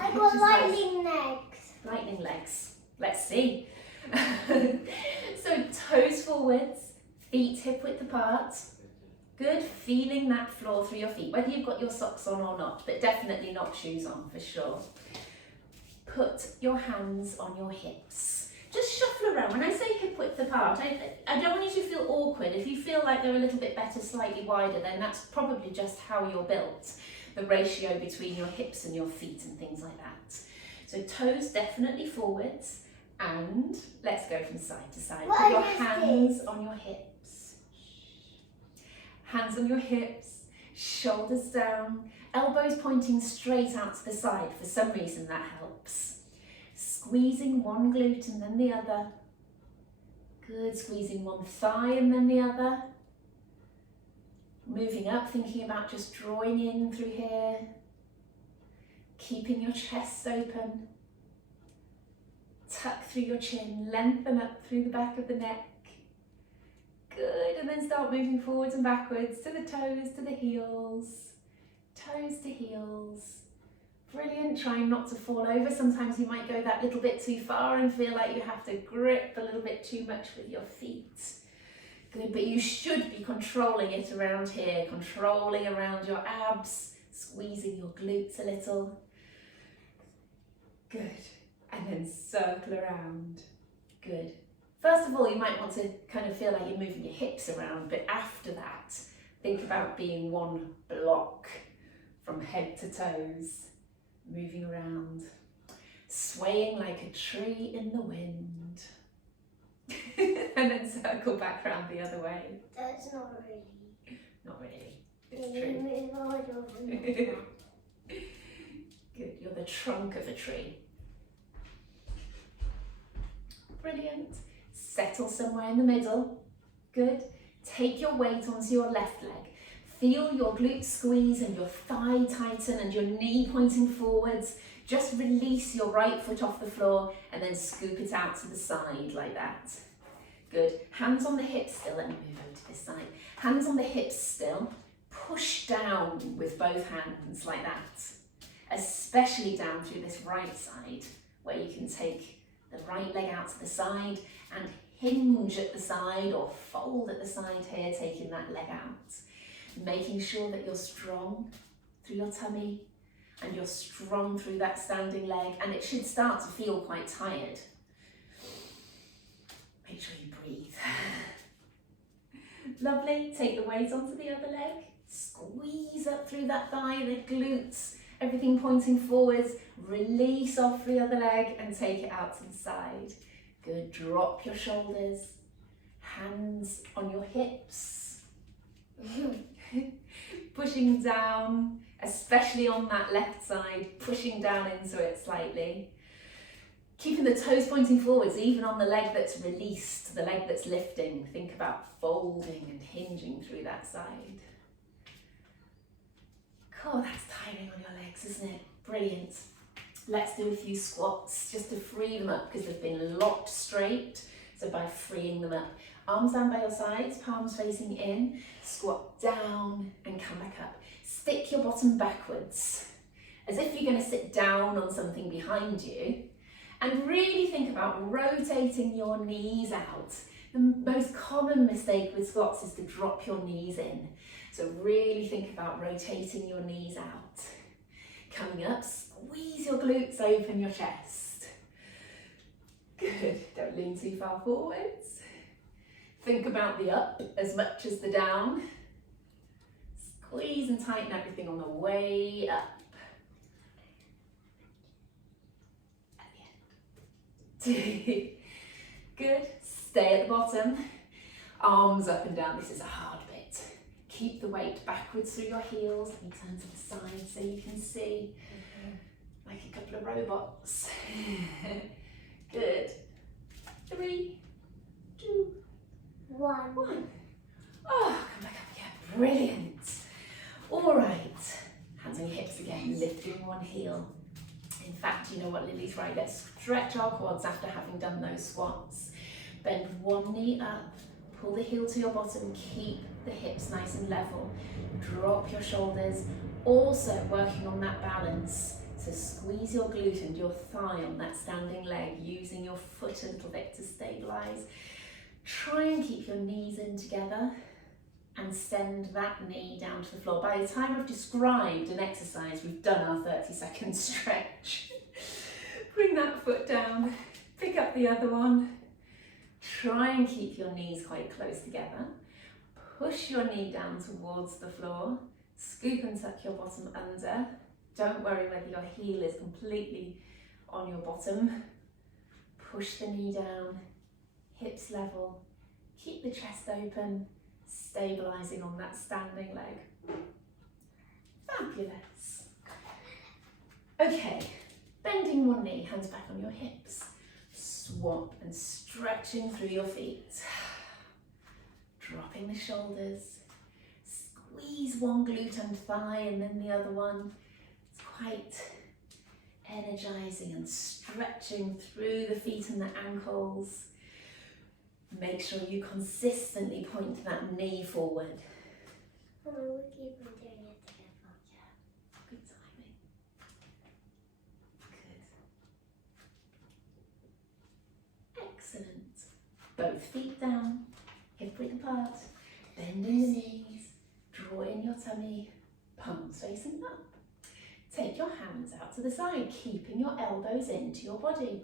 I got lightning legs. Lightning legs. Let's see. So toes forwards, feet hip width apart. Good, feeling that floor through your feet, whether you've got your socks on or not, but definitely not shoes on for sure. Put your hands on your hips. Just shuffle around. When I say hip width apart, I don't want you to feel awkward. If you feel like they're a little bit better, slightly wider, then that's probably just how you're built. The ratio between your hips and your feet and things like that. So toes definitely forwards, and let's go from side to side. Put your hands on your hips. Hands on your hips, shoulders down, elbows pointing straight out to the side. For some reason that helps. Squeezing one glute and then the other. Good, squeezing one thigh and then the other. Moving up, thinking about just drawing in through here. Keeping your chest open. Tuck through your chin, lengthen up through the back of the neck. Good, and then start moving forwards and backwards to the toes, to the heels, toes to heels. Brilliant, trying not to fall over. Sometimes you might go that little bit too far and feel like you have to grip a little bit too much with your feet. Good, but you should be controlling it around here, controlling around your abs, squeezing your glutes a little. Good, and then circle around. Good. First of all, you might want to kind of feel like you're moving your hips around, but after that, think about being one block from head to toes, moving around, swaying like a tree in the wind. And then circle back round the other way. That's not really. Not really, it's true. Good, you're the trunk of a tree. Brilliant. Settle somewhere in the middle. Good. Take your weight onto your left leg. Feel your glutes squeeze and your thigh tighten and your knee pointing forwards. Just release your right foot off the floor and then scoop it out to the side like that. Good. Hands on the hips still. Let me move over to this side. Hands on the hips still. Push down with both hands like that. Especially down through this right side where you can take the right leg out to the side and hinge at the side or fold at the side here, taking that leg out. Making sure that you're strong through your tummy and you're strong through that standing leg, and it should start to feel quite tired. Make sure you breathe. Lovely, take the weight onto the other leg, squeeze up through that thigh, the glutes, everything pointing forwards, release off the other leg and take it out to the side. Good, drop your shoulders, hands on your hips, pushing down, especially on that left side, pushing down into it slightly. Keeping the toes pointing forwards, even on the leg that's released, the leg that's lifting. Think about folding and hinging through that side. Cool, that's tiring on your legs, isn't it? Brilliant. Let's do a few squats just to free them up because they've been locked straight. So by freeing them up, arms down by your sides, palms facing in, squat down and come back up. Stick your bottom backwards as if you're going to sit down on something behind you. And really think about rotating your knees out. The most common mistake with squats is to drop your knees in. So really think about rotating your knees out. Coming up, squeeze your glutes, open your chest. Good, don't lean too far forwards. Think about the up as much as the down. Squeeze and tighten everything on the way up. Good, stay at the bottom, arms up and down. This is a hard bit. Keep the weight backwards through your heels. Let me turn to the side so you can see, like a couple of robots. Good. 3, 2, 1. Oh, come back up again. Brilliant. All right, hands on your hips again, lifting one heel. In fact, you know what, Lily's right, let's stretch our quads after having done those squats. Bend one knee up, pull the heel to your bottom, keep the hips nice and level. Drop your shoulders, also working on that balance so So squeeze your glute and your thigh on that standing leg, using your foot a little bit to stabilise. Try and keep your knees in together and send that knee down to the floor. By the time I've described an exercise, we've done our 30-second stretch. Bring that foot down, pick up the other one. Try and keep your knees quite close together. Push your knee down towards the floor. Scoop and tuck your bottom under. Don't worry whether your heel is completely on your bottom. Push the knee down, hips level. Keep the chest open, stabilising on that standing leg. Fabulous. Okay, bending one knee, hands back on your hips. Swap and stretching through your feet. Dropping the shoulders. Squeeze one glute and thigh and then the other one. It's quite energizing and stretching through the feet and the ankles. Make sure you consistently point that knee forward. Oh, we'll keep on doing it together. Yeah, good timing. Good. Excellent. Both feet down, hip width apart, bending the knees, draw in your tummy, palms facing up. Take your hands out to the side, keeping your elbows into your body.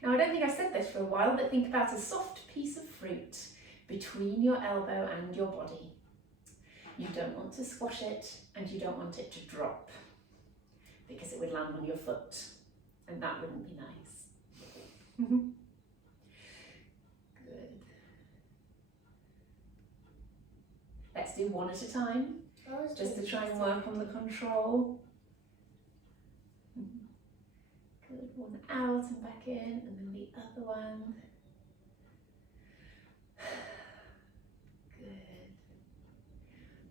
Now, I don't think I've said this for a while, but think about a soft piece of fruit between your elbow and your body. You don't want to squash it and you don't want it to drop because it would land on your foot and that wouldn't be nice. Good. Let's do one at a time, just to try and work on the control. Good, one out and back in, and then the other one. Good.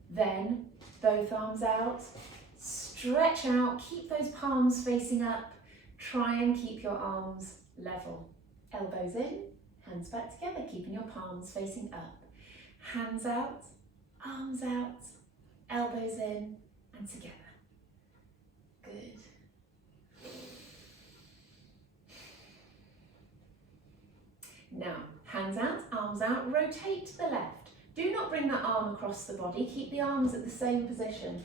Then, both arms out, stretch out, keep those palms facing up, try and keep your arms level. Elbows in, hands back together, keeping your palms facing up. Hands out, arms out, elbows in and together. Good. Now, hands out, arms out, rotate to the left. Do not bring that arm across the body, keep the arms at the same position.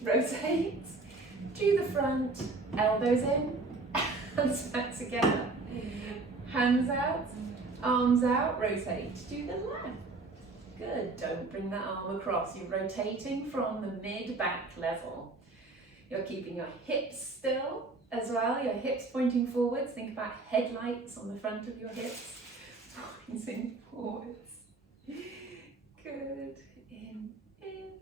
Rotate to the front, elbows in, hands back together. Hands out, arms out, rotate to the left. Good, don't bring that arm across. You're rotating from the mid-back level. You're keeping your hips still as well, your hips pointing forwards. Think about headlights on the front of your hips, pointing forwards. Good, in, good.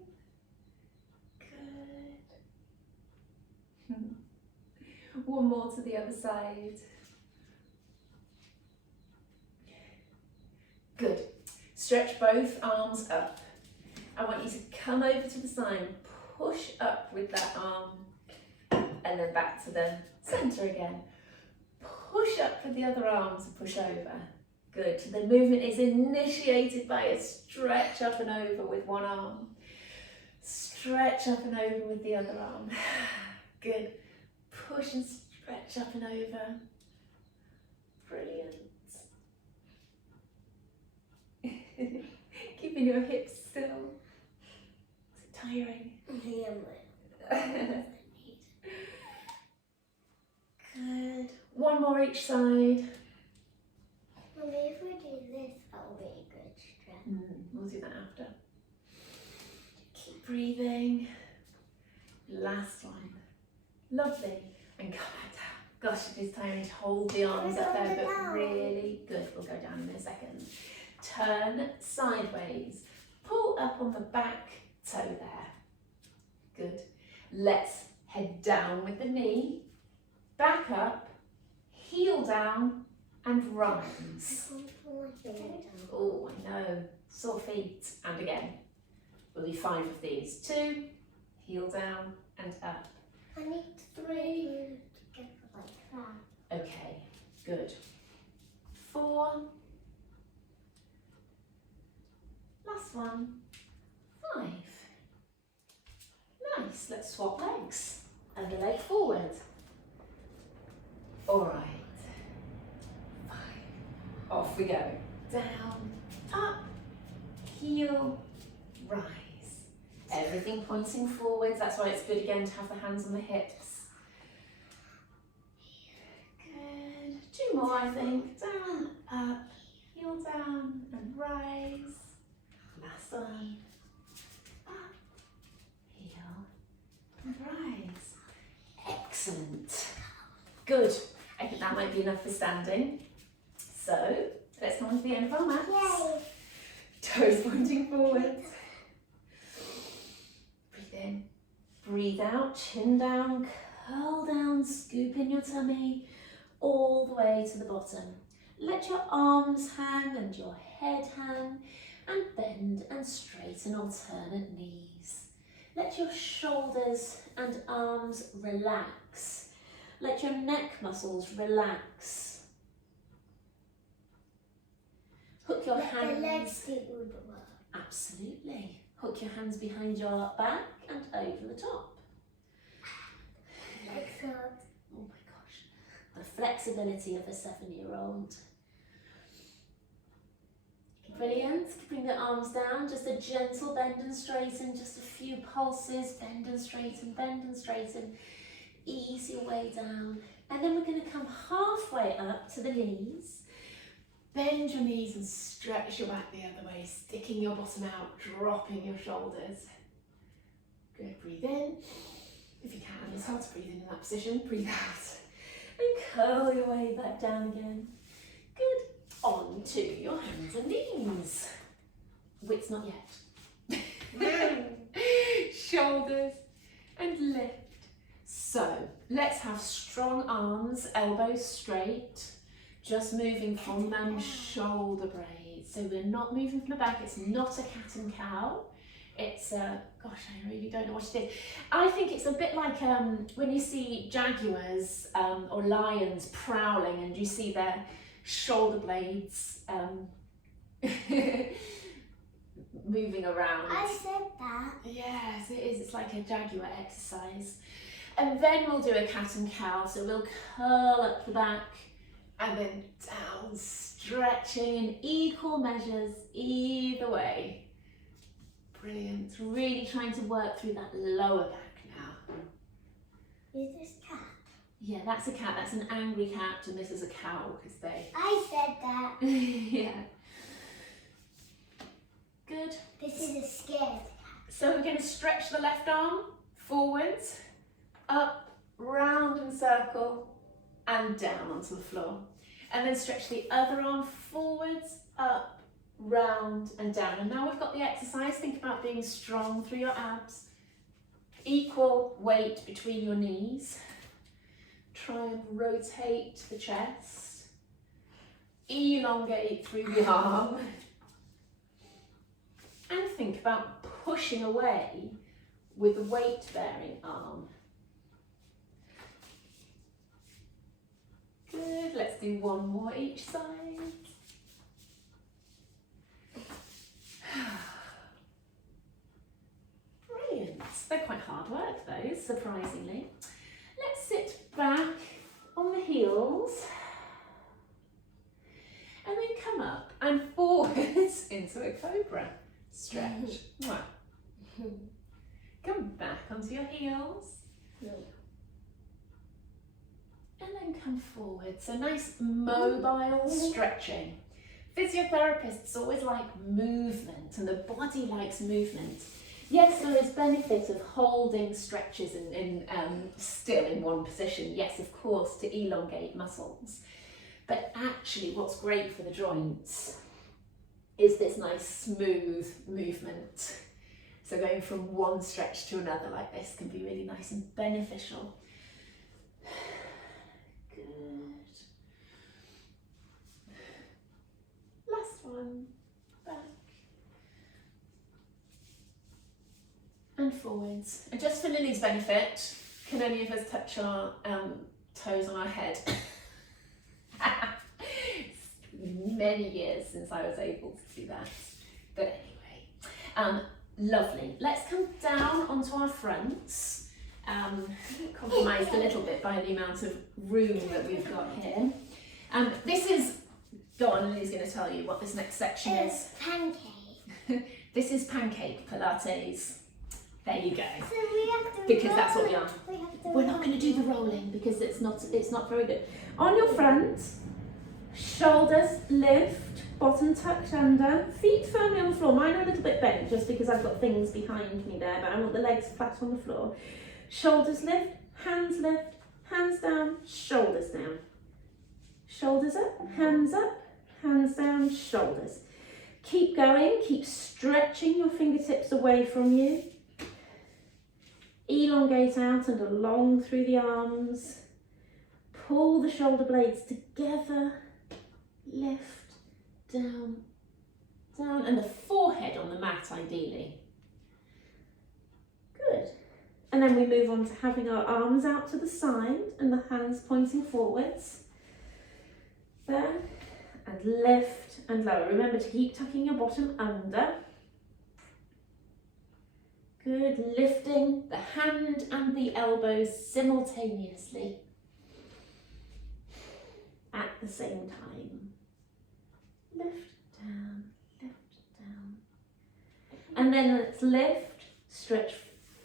One more to the other side. Good. Stretch both arms up. I want you to come over to the side, push up with that arm, and then back to the centre again. Push up with the other arm to push over. Good. The movement is initiated by a stretch up and over with one arm. Stretch up and over with the other arm. Good. Push and stretch up and over. Brilliant. Keeping your hips still. Is it tiring? Yeah, Good. One more each side. Mommy, if we do this, that'll be a good stretch. We'll do that after. Keep breathing. Last one. Lovely. And come back down. Gosh, it is tiring to hold the arms up there, but really good. We'll go down in a second. Turn sideways. Pull up on the back toe there. Good. Let's head down with the knee. Back up. Heel down and rise. Oh, I know. Sore feet. And again. We'll do 5 of these. 2. Heel down and up. I need 3 together like that. Okay. Good. 4. Last one, 5. Nice, let's swap legs. Other leg forward. All right. 5. Off we go. Down, up, heel, rise. Everything pointing forwards. That's why it's good again to have the hands on the hips. Good. 2 more, I think. Down, up, heel down, and rise. Last one. Up, heel, and rise. Excellent. Good. I think that might be enough for standing. So, let's come on to the end of our mats. Yay. Toes pointing forwards. Breathe in, breathe out, chin down, curl down, scoop in your tummy, all the way to the bottom. Let your arms hang and your head hang, and bend and straighten alternate knees. Let your shoulders and arms relax. Let your neck muscles relax. Hook your hands. The legs do all the work. Absolutely. Hook your hands behind your back and over the top. Excellent. Oh my gosh. The flexibility of a 7-year-old. Brilliant. Bring the arms down. Just a gentle bend and straighten. Just a few pulses. Bend and straighten, bend and straighten. Ease your way down. And then we're going to come halfway up to the knees. Bend your knees and stretch your back the other way, sticking your bottom out, dropping your shoulders. Good, breathe in. If you can, it's hard to breathe in that position. Breathe out. And curl your way back down again. Good. On to your hands and knees. Width's not yet. Shoulders and lift. So, let's have strong arms, elbows straight. Just moving from them shoulder blades. So we're not moving from the back. It's not a cat and cow. It's a, gosh, I really don't know what it is. I think it's a bit like when you see jaguars or lions prowling and you see their shoulder blades moving around. I said that. Yes, it is. It's like a jaguar exercise. And then we'll do a cat and cow. So we'll curl up the back and then down, stretching in equal measures either way. Brilliant. Really trying to work through that lower back now. Is this cat? Yeah, that's a cat. That's an angry cat, and this is a cow because they... I said that. Yeah. Good. This is a scared cat. So we're going to stretch the left arm forwards, up, round and circle, and down onto the floor. And then stretch the other arm forwards, up, round and down. And now we've got the exercise. Think about being strong through your abs. Equal weight between your knees. Try and rotate the chest. Elongate through the arm. And think about pushing away with the weight-bearing arm. Good, let's do one more each side. Brilliant. They're quite hard work, those, surprisingly. Let's sit back on the heels and then come up and forwards into a cobra stretch. Come back onto your heels. And then come forward. So nice mobile stretching. Physiotherapists always like movement, and the body likes movement. Yes, there is benefit of holding stretches still in one position. Yes, of course, to elongate muscles. But actually what's great for the joints is this nice smooth movement. So going from one stretch to another like this can be really nice and beneficial. Good. Last one. Back. And forwards. And just for Lily's benefit, can any of us touch our toes on our head? It's many years since I was able to do that. But anyway, lovely. Let's come down onto our fronts compromised a little bit by the amount of room that we've got here. This is, go on, Lily's going to tell you what this next section is. Pancake. This is pancake Pilates. There you go. So we have to Because that's what we are. We're not going to do the rolling because it's not very good. On your front, shoulders lift, bottom tucked under, feet firmly on the floor. Mine are a little bit bent just because I've got things behind me there, but I want the legs flat on the floor. Shoulders lift, hands down, shoulders down. Shoulders up, hands down, shoulders. Keep going, keep stretching your fingertips away from you. Elongate out and along through the arms. Pull the shoulder blades together. Lift, down, down, and the forehead on the mat ideally. Good. And then we move on to having our arms out to the side and the hands pointing forwards. There. And lift and lower. Remember to keep tucking your bottom under. Good, lifting the hand and the elbows simultaneously at the same time. Lift, down, and then let's lift, stretch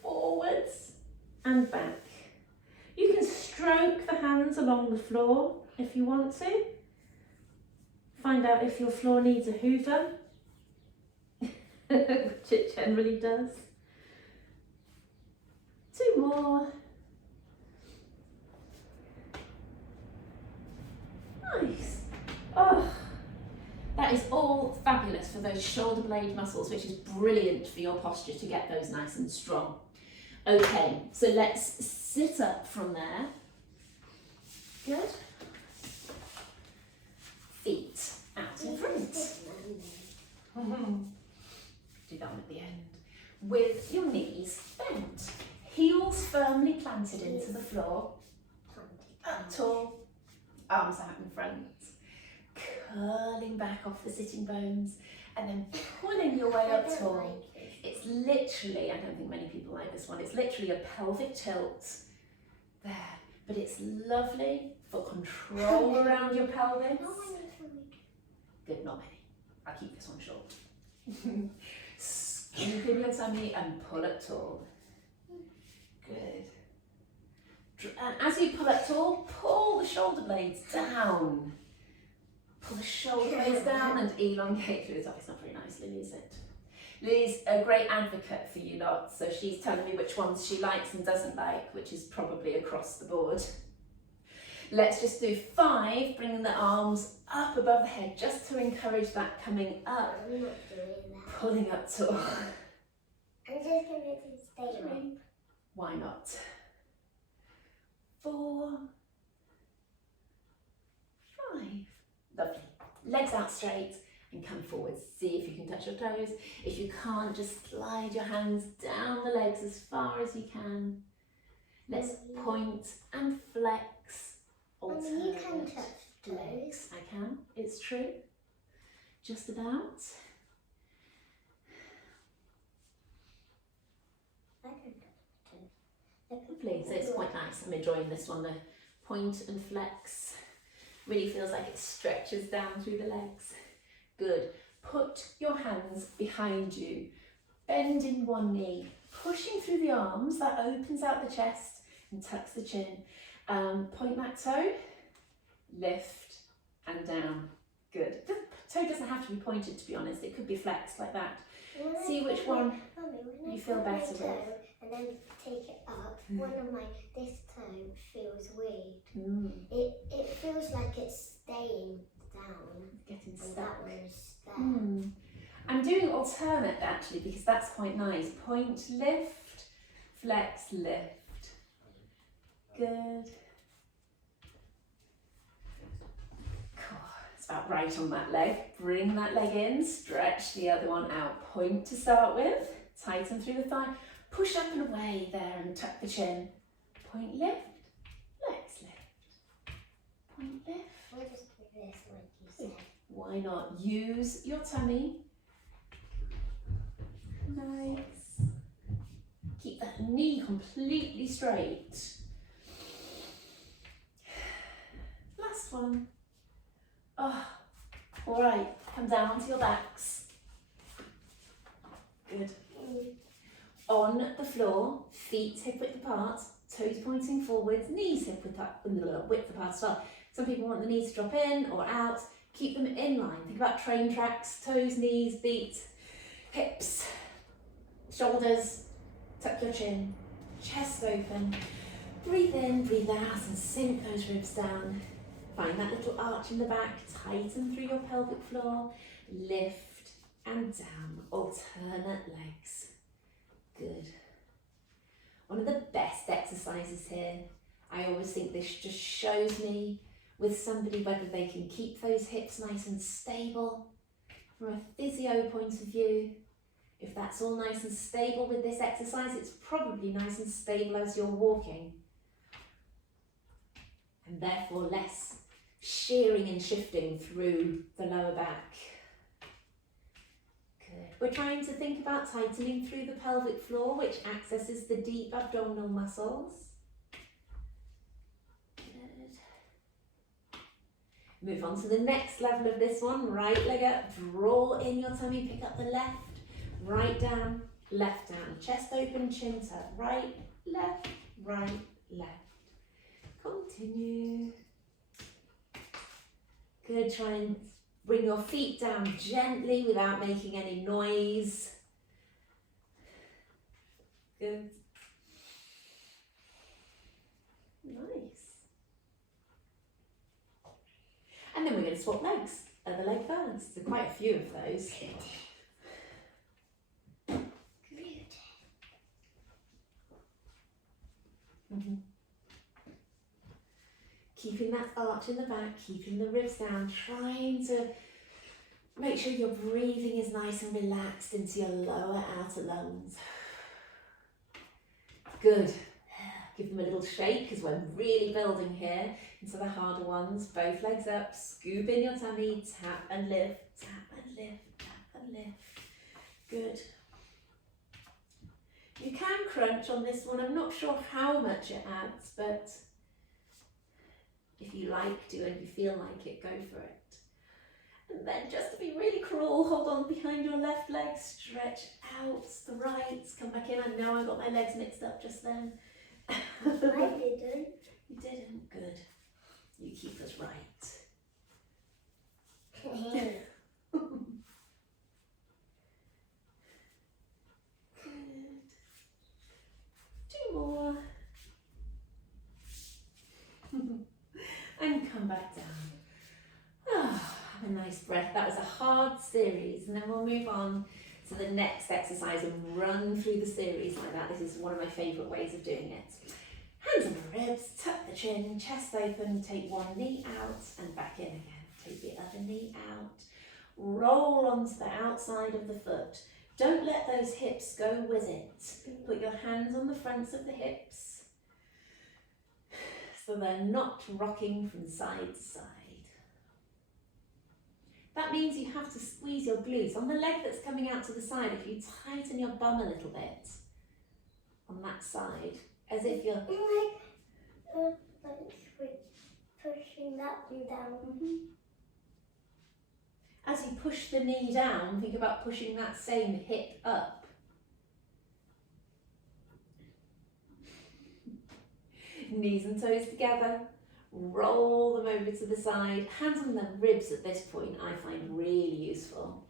forwards and back. You can stroke the hands along the floor if you want to. Find out if your floor needs a hoover, which it generally does. 2 more. Nice. Oh, that is all fabulous for those shoulder blade muscles, which is brilliant for your posture to get those nice and strong. Okay, so let's sit up from there. Good. Feet out in front. Do that one at the end. With your knees bent. Heels firmly planted into the floor. Up tall. Arms out in front. Curling back off the sitting bones. And then pulling your way up tall. It's literally, I don't think many people like this one, it's literally a pelvic tilt. There. But it's lovely for control around your pelvis. Good, not many. I'll keep this one short. Scoop in your tummy and pull up tall. Good. And as you pull up tall, pull the shoulder blades down. Pull the shoulder blades down and elongate through the top. It's not very nice, Lily, is it? Lily's a great advocate for you lot, so she's telling me which ones she likes and doesn't like, which is probably across the board. Let's just do 5, bringing the arms up above the head, just to encourage that coming up. I'm not doing that. Pulling up tall. I'm just going to stay up. Why not? 4, 5. Lovely. Legs out straight and come forward. See if you can touch your toes. If you can't, just slide your hands down the legs as far as you can. Let's point and flex. You can touch toes. Legs. I can. It's true. Just about. I can touch toes. Lovely. So it's quite nice. I'm enjoying this one. The point and flex really feels like it stretches down through the legs. Good. Put your hands behind you. Bend in one knee. Pushing through the arms. That opens out the chest and tucks the chin. Point that toe. Lift and down. Good. The toe doesn't have to be pointed, to be honest. It could be flexed like that. See which one you feel better with. And then take it up. One of this toe feels weird. It feels like it's staying down. Getting And stuck. that one's there. I'm doing alternate actually because that's quite nice. Point, lift, flex, lift. Good. Cool. It's about right on that leg. Bring that leg in, stretch the other one out. Point to start with, tighten through the thigh. Push up and away there and tuck the chin. Point, lift, flex, lift. Point, lift. We'll just do this like you said. Why not? Use your tummy. Nice. Keep that knee completely straight. Last one. Oh, all right, come down onto your backs. Good. On the floor, feet hip width apart, toes pointing forwards, knees hip width apart as well. Some people want the knees to drop in or out. Keep them in line. Think about train tracks, toes, knees, feet, hips, shoulders. Tuck your chin, chest open. Breathe in, breathe out, and sink those ribs down. Find that little arch in the back, tighten through your pelvic floor, lift and down, alternate legs. Good. One of the best exercises here, I always think this just shows me with somebody whether they can keep those hips nice and stable from a physio point of view. If that's all nice and stable with this exercise, it's probably nice and stable as you're walking. And therefore less shearing and shifting through the lower back. Good. We're trying to think about tightening through the pelvic floor, which accesses the deep abdominal muscles. Good. Move on to the next level of this one. Right leg up, draw in your tummy, pick up the left. Right down, left down, chest open, chin tuck, right, left, Continue. Good, try and bring your feet down gently without making any noise. Good. Nice. And then we're going to swap legs, other leg first. There's quite a few of those. Mm-hmm. Keeping that arch in the back, keeping the ribs down, trying to make sure your breathing is nice and relaxed into your lower outer lungs. Good. Give them a little shake because we're really building here into the harder ones. Both legs up, scoop in your tummy, tap and lift, tap and lift, tap and lift. Good. You can crunch on this one. I'm not sure how much it adds, but if you like to and you feel like it, go for it. And then just to be really cruel, hold on behind your left leg, stretch out the right, come back in. I know I got my legs mixed up just then. I didn't. You didn't? Good. You keep us right. Hey. Two more. And come back down. Ah, have a nice breath. That was a hard series, and then we'll move on to the next exercise and run through the series like that. This is one of my favourite ways of doing it. Hands on the ribs, tuck the chin, chest open, take one knee out and back in again. Take the other knee out. Roll onto the outside of the foot. Don't let those hips go with it. Put your hands on the fronts of the hips so they're not rocking from side to side. That means you have to squeeze your glutes. On the leg that's coming out to the side, if you tighten your bum a little bit on that side, as if you're... pushing that one down. Mm-hmm. As you push the knee down, think about pushing that same hip up. Knees and toes together. Roll them over to the side. Hands on the ribs at this point I find really useful,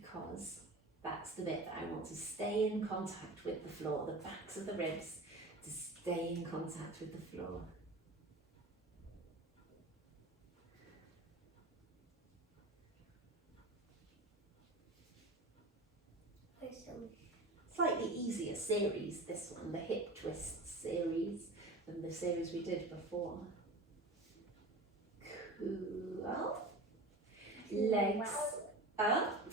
because that's the bit that I want to stay in contact with the floor, the backs of the ribs, to stay in contact with the floor. Slightly easier series, this one, the hip twist series, than the series we did before. Cool. Legs up,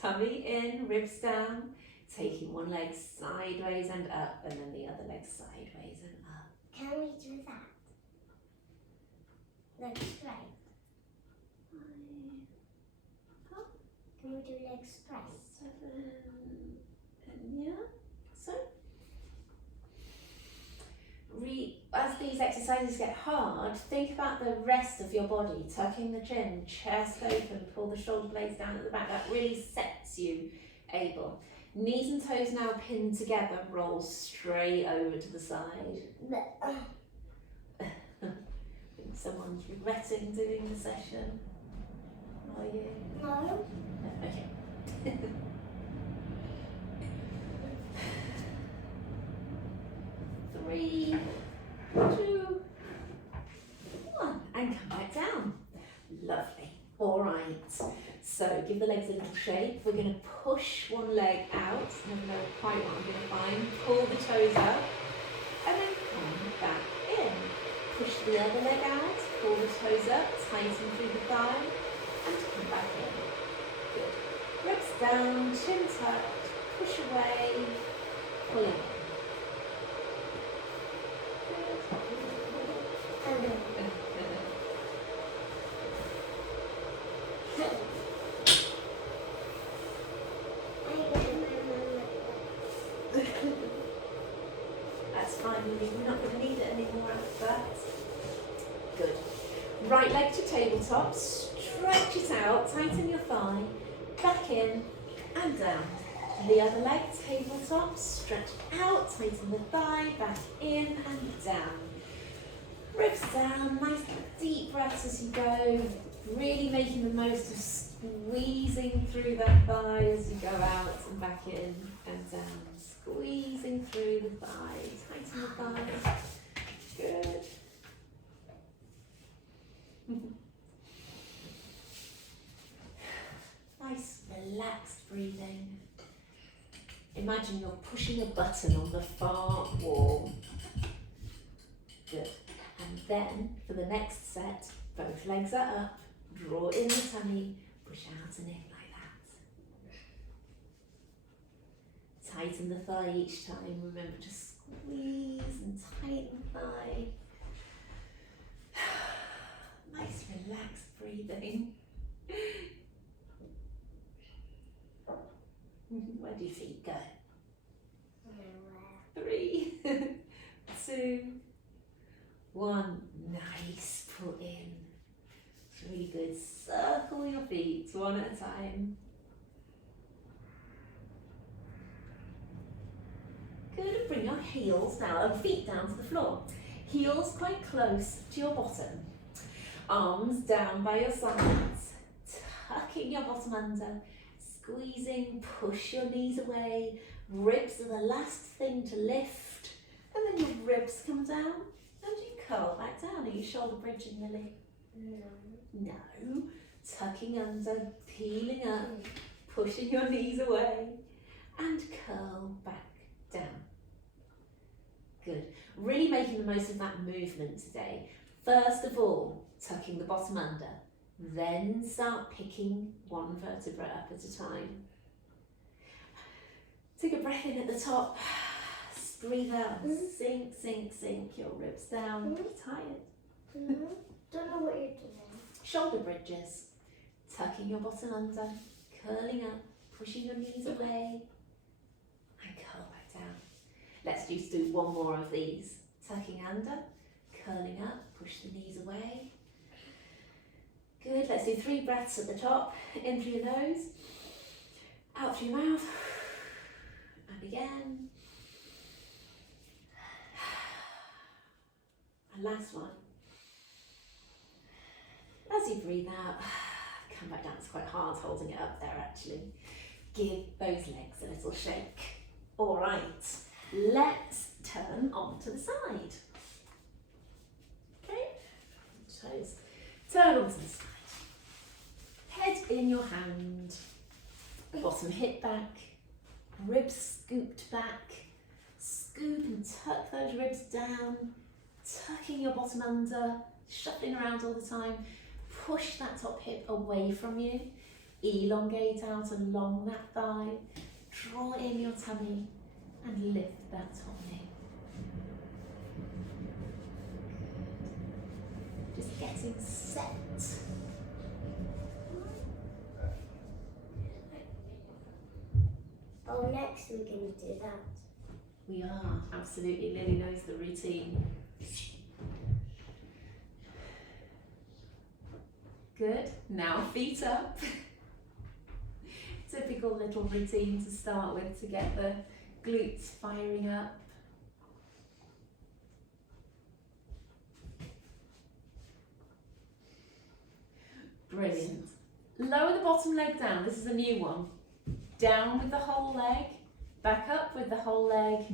tummy in, ribs down, taking one leg sideways and up, and then the other leg sideways and up. Can we do that? Legs straight. Can we do legs straight? 7 and Yeah. So, as these exercises get hard, think about the rest of your body, tucking the chin, chest open, pull the shoulder blades down at the back. That really sets you able. Knees and toes now pinned together, roll straight over to the side. I think someone's regretting doing the session. Are you? No. Okay. 3, 2, 1, and come back down. Lovely. All right. So give the legs a little shake. We're going to push one leg out. Never know quite what I'm going to find. Pull the toes up, and then come back in. Push the other leg out. Pull the toes up. Tighten through the thigh, and come back in. Good. Ribs down. Chin tucked. Push away. Pull in. That's fine, we're not going to need it anymore after that. Good. Right leg to tabletop, stretch it out, tighten your thigh, back in and down. The other leg, tabletop, stretch out, tighten the thigh, back in and down. Ribs down, nice deep breaths as you go, really making the most of squeezing through that thigh as you go out and back in and down. Squeezing through the thigh, tighten the thigh. Good. Nice relaxed breathing. Imagine you're pushing a button on the far wall. Good. And then for the next set, both legs are up, draw in the tummy, push out and in like that. Tighten the thigh each time. Remember to squeeze and tighten the thigh. Nice relaxed breathing. Where do your feet go? 3, 2, 1. Nice. Pull in. It's really good. Circle your feet one at a time. Good. Bring your heels now, feet down to the floor. Heels quite close to your bottom. Arms down by your sides. Tucking your bottom under. Squeezing, push your knees away. Ribs are the last thing to lift. And then your ribs come down. And you curl back down. Are you shoulder bridging, Lily? No. No. Tucking under, peeling up, pushing your knees away. And curl back down. Good. Really making the most of that movement today. First of all, tucking the bottom under. Then start picking one vertebra up at a time. Take a breath in at the top. Breathe out. Sink, sink, sink your ribs down. Be tired. Don't know what you're doing. Shoulder bridges. Tucking your bottom under. Curling up. Pushing your knees away. And curl back down. Let's just do one more of these. Tucking under. Curling up. Push the knees away. Good, let's do 3 breaths at the top, in through your nose, out through your mouth, and again. And last one. As you breathe out, come back down, it's quite hard holding it up there actually. Give those legs a little shake. All right, let's turn onto the side. Okay, toes, turn onto the side. Head in your hand, bottom hip back, ribs scooped back, scoop and tuck those ribs down, tucking your bottom under, shuffling around all the time, push that top hip away from you, elongate out along that thigh, draw in your tummy and lift that top knee. Good. Just getting set. Oh, next we're going to do that. We are, absolutely. Lily knows the routine. Good. Now feet up. Typical little routine to start with to get the glutes firing up. Brilliant. Lower the bottom leg down. This is a new one. Down with the whole leg. Back up with the whole leg.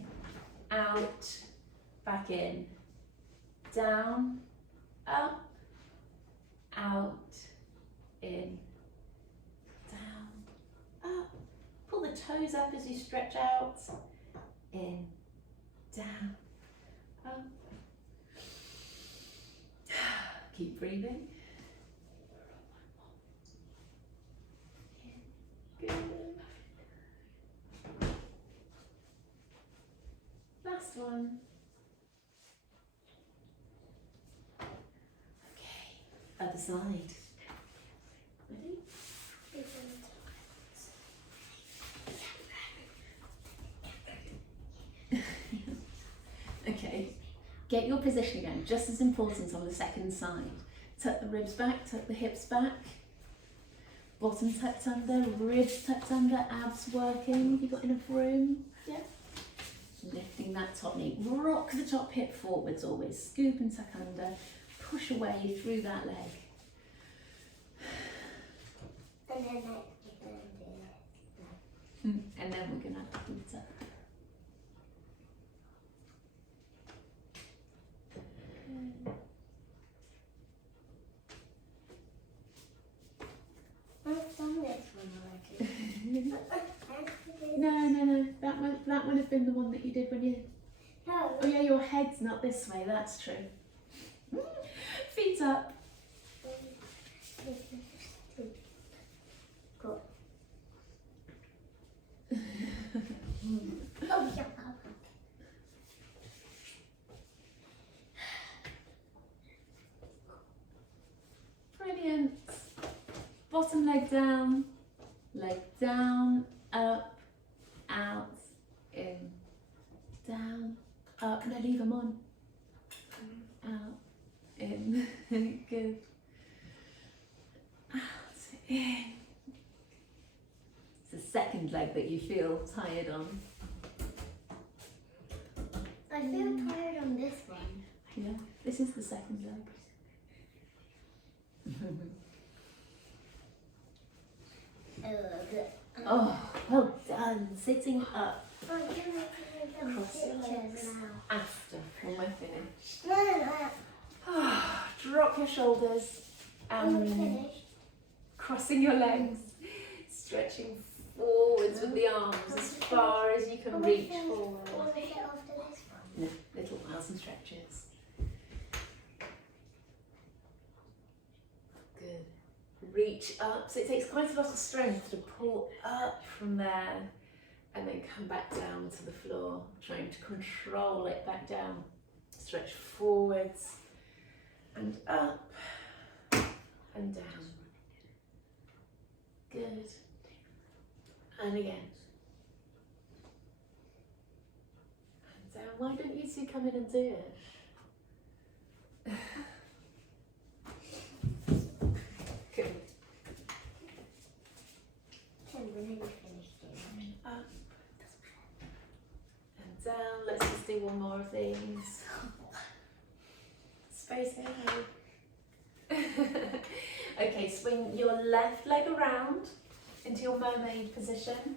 Out. Back in. Down. Up. Out. In. Down. Up. Pull the toes up as you stretch out. In. Down. Up. Keep breathing. Good. Last one. Okay, other side. Ready? Okay, get your position again, just as important on the second side. Tuck the ribs back, tuck the hips back. Bottom tucked under, ribs tucked under, abs working. Have you got enough room? Yeah. Lifting that top knee. Rock the top hip forwards always. Scoop and tuck under. Push away through that leg. And then we're going to do it. And then we're going to feet up. I've done this one already. No. That would have been the one that you did when you... No. Oh yeah, your head's not this way, that's true. Feet up. Go. Oh, yeah. Brilliant. Bottom leg down, up, out, in, down, up. No, leave them on. Out, in. Good. Out, in. It's the second leg that you feel tired on. I feel tired on this one. Yeah, this is the second leg. Oh, well done. Sitting up. After when we're finished. Drop your shoulders and crossing your legs, stretching forwards with the arms as far as you can reach forward. No, little arms and stretches. Good. Reach up. So it takes quite a lot of strength to pull up from there and then come back down to the floor, trying to control it back down. Stretch forwards and up and down. Good. And again. And down. Why don't you two come in and do it? Good. Up and down. Let's just do one more of these. Space ahead. Okay, swing your left leg around into your mermaid position.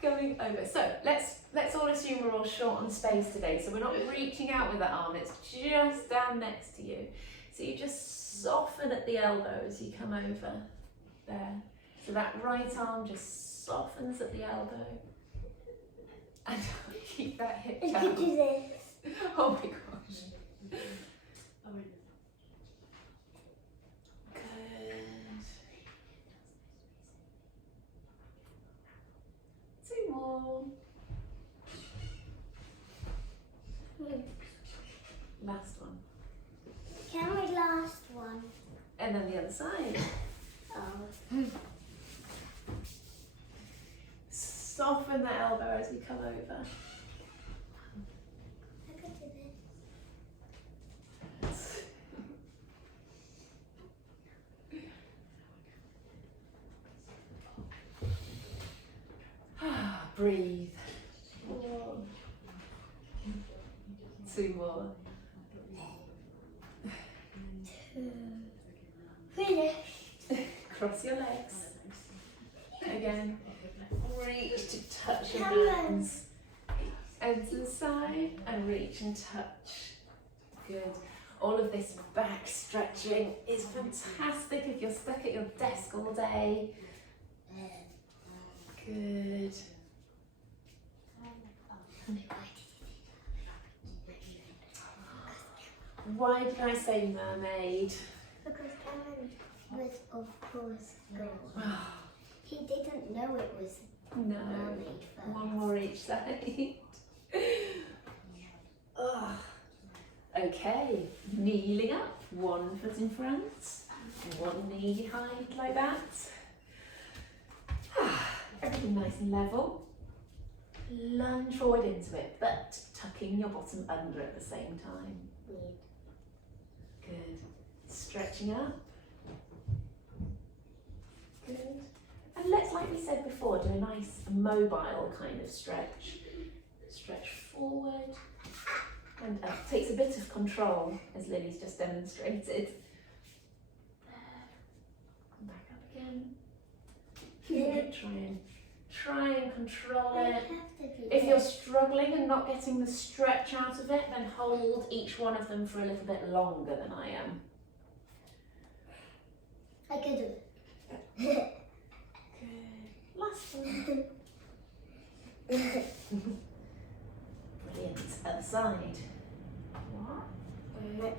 Going over. So let's all assume we're all short on space today. So we're not reaching out with that arm, it's just down next to you. So you just soften at the elbow as you come over there. So that right arm just softens at the elbow. And keep that hip down. I could do this. Oh my gosh. Good. Two more. Last one. Can we last one? soften the elbow as we come over. I could do this. Breathe. 1, 2 more. 2. Finish. Cross your legs. Again, reach to touch your Come on. hands. And to the side and reach and touch. Good. All of this back stretching is fantastic if you're stuck at your desk all day. Good. Why did I say mermaid? Because Aaron was, of course, gone. He didn't know it was No. mermaid first. One more each side. Ugh. Okay, kneeling up, 1 foot in front, 1 knee behind like that. Everything nice and level. Lunge forward into it, but tucking your bottom under at the same time. Weird. Good. Stretching up. Good. And let's, like we said before, do a nice mobile kind of stretch. Stretch forward and up. Takes a bit of control, as Lily's just demonstrated. There. And back up again. Good. Try and control it. If you're struggling and not getting the stretch out of it, then hold each one of them for a little bit longer than I am. I can do it. Good. Last one. Brilliant. Other side. Good.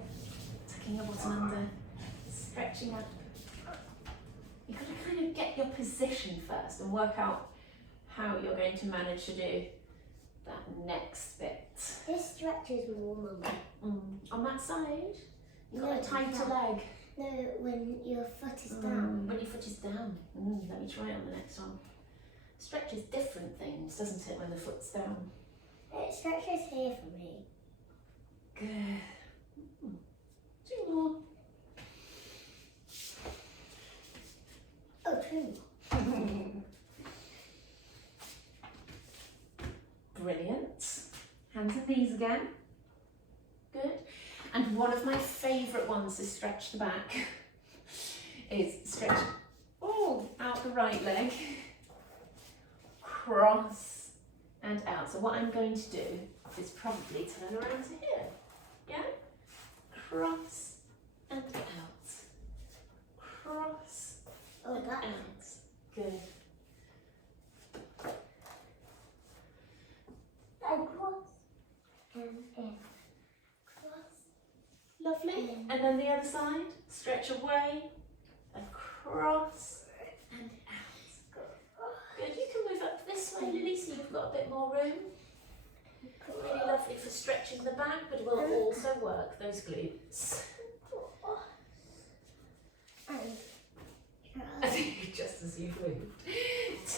Tucking your bottom under. Stretching up. You've got to kind of get your position first and work out how you're going to manage to do that next bit. This stretches more, Mummy. On that side, you've got No, a tighter that. leg. No, when your foot is down. When your foot is down. Let me try it on the next one. Stretches different things, doesn't it, when the foot's down? It stretches here for me. Good. 2 more. Oh, 2 more. Brilliant. Hands and knees again. Good. And one of my favourite ones to stretch the back is stretch out the right leg, cross and out. So what I'm going to do is probably turn around to here. Yeah? Cross and out. Cross and that. out. Good. And cross and in. Cross. Lovely. And then the other side, stretch away, across and out. Good, you can move up this way, Lily, so you've got a bit more room. Really lovely for stretching the back, but will also work those glutes. Just as you've moved.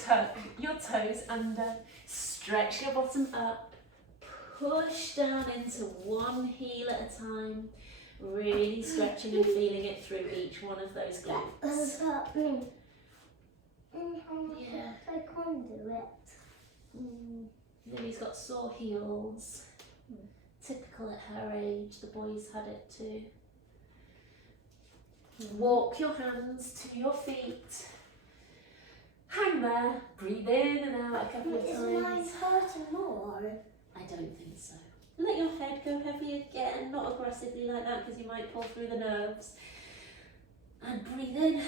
Tuck your toes under, stretch your bottom up, push down into one heel at a time, really stretching and feeling it through each one of those glutes. Yeah. I can't do it. Lily's got sore heels. Typical at her age, the boys had it too. Walk your hands to your feet. Hang there, breathe in and out a couple of Is times. mine hurting more? I don't think so. Let your head go heavy again, not aggressively like that because you might pull through the nerves. And breathe in,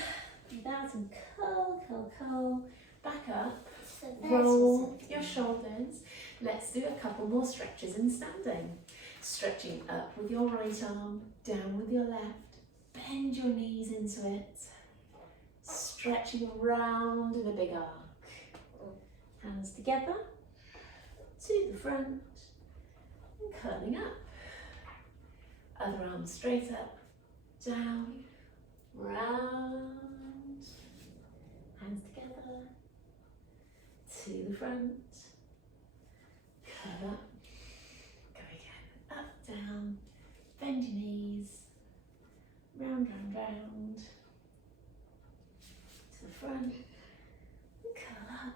breathe out and curl, curl, curl. Back up, So roll your shoulders. Let's do a couple more stretches in standing. Stretching up with your right arm, down with your left. Bend your knees into it. Stretching around in a big arc. Hands together, to the front, and curling up. Other arm straight up, down, round. Hands together, to the front, curl up, go again, up, down, bend your knees, round, round, round, to the front, curl up,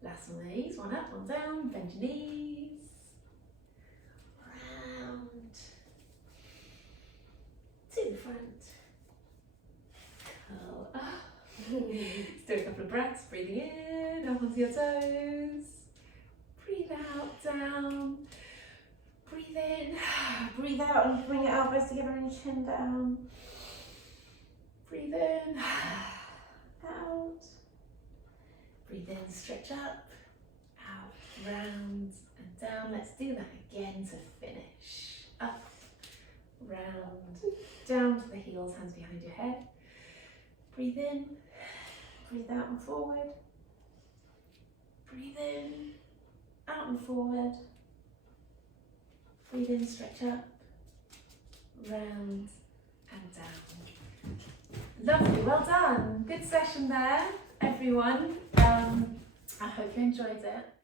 last on these, one up, one down, bend your knees, round, to the front, curl up. Let's do a couple of breaths, breathing in, up onto your toes, breathe out, down, breathe in, breathe out and bring your elbows together and your chin down, breathe in, out, breathe in, stretch up, out, round and down. Let's do that again to finish. Up, round, down to the heels, hands behind your head. Breathe in, breathe out and forward. Breathe in, out and forward. Breathe in, stretch up, round and down. Lovely, well done. Good session there, everyone. I hope you enjoyed it.